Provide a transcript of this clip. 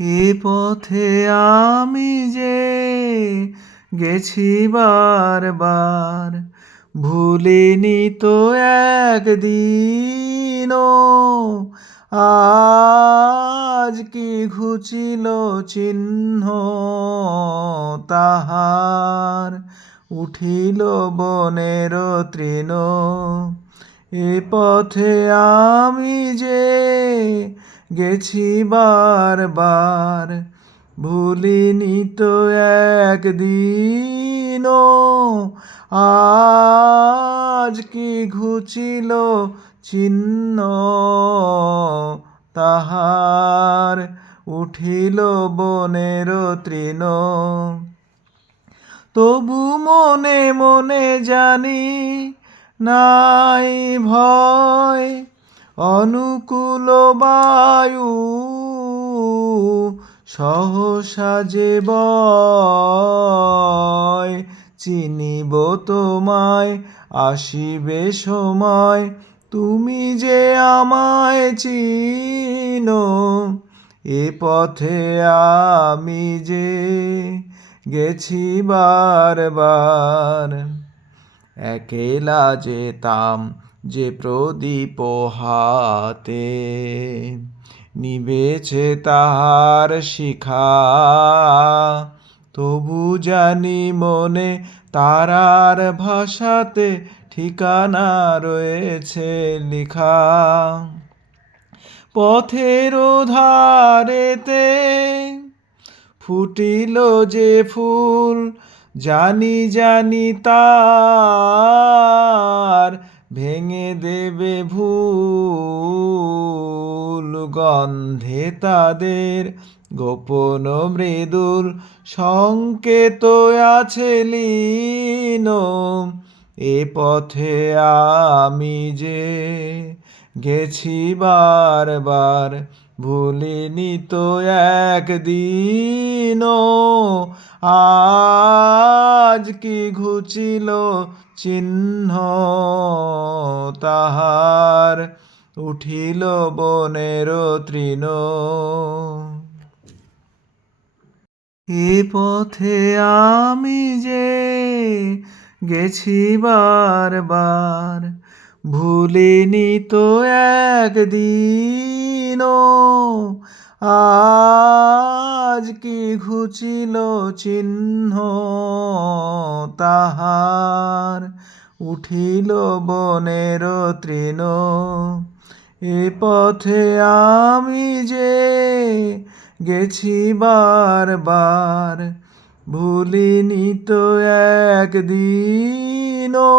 এ পথে আমি যে গেছি বারবার, ভুলিনি তো একদিন আজ কি ঘুচিল চিহ্ন তাহার? উঠিল বনের তৃণ। এ পথে আমি যে গেছি বারবার ভুলিনি তো একদিনও। আজ কি ঘুচিল চিহ্ন? তাহার উঠিল বনের তৃণ। তবু মনে মনে জানি, নাই ভয় অনুকূল বায়ু সহসা যে বয়, চিনিব তোমায়, আসিবে সময়। তুমি যে আমায় চিনো, এ পথে আমি যে গেছি বারবার। একেলা যেতাম যে প্রদীপ হাতে। নিবেছে তাহার শিখা, তবু জানি মনে তারার ভাষাতে ঠিকানা রয়েছে লেখা। পথের ধারেতে ফুটিল যে ফুল জানি জানি তার ভেঙে দেবে ভুল গন্ধে তাদের গোপন মৃদুল সংকেত আছে লীন। এ পথে আমি যে গেছি বারবার, ভুলিনি তো একদিনও। আজ কি ঘুচিল চিহ্ন তাহার? উঠিল বনের তৃণ। এ পথে আমি যে গেছি বারবার, ভুলিনি তো একদিনও। আজ কি ঘুচিল চিহ্ন তাহার? উঠিল বনের তৃণ, এ পথে আমি যে গেছি বারবার, ভুলিনি তো একদিনও